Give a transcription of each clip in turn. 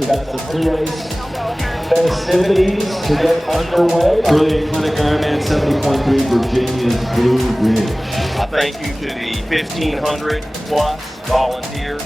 We got the pre-race festivities to get underway. Carilion Clinic Ironman 70.3 Virginia's Blue Ridge. I thank you to the 1,500 plus volunteers.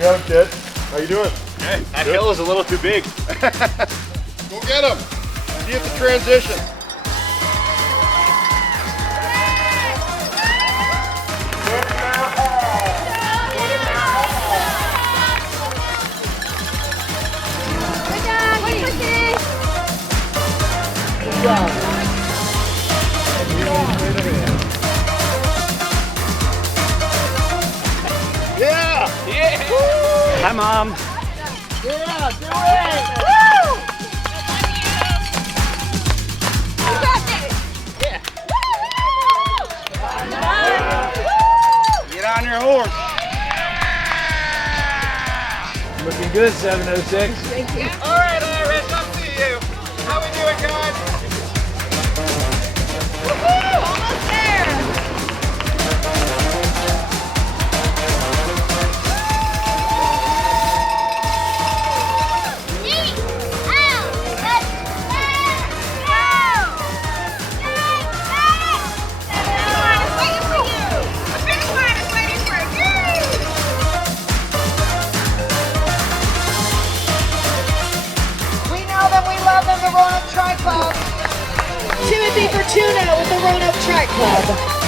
Got him, kid. How you doing? Hey, that hill is a little too big. Go get him. See you at the transition. Good job. Yeah! Yeah! Hi, Mom. Yeah, do it! Woo! You got this! Yeah. Woo! Get on your horse. Looking good, 706. Thank you. All right, Iris, up to you. How we doing, guys? Woohoo! Almost there! Timothy Fortuna with the Roanoke Track Club.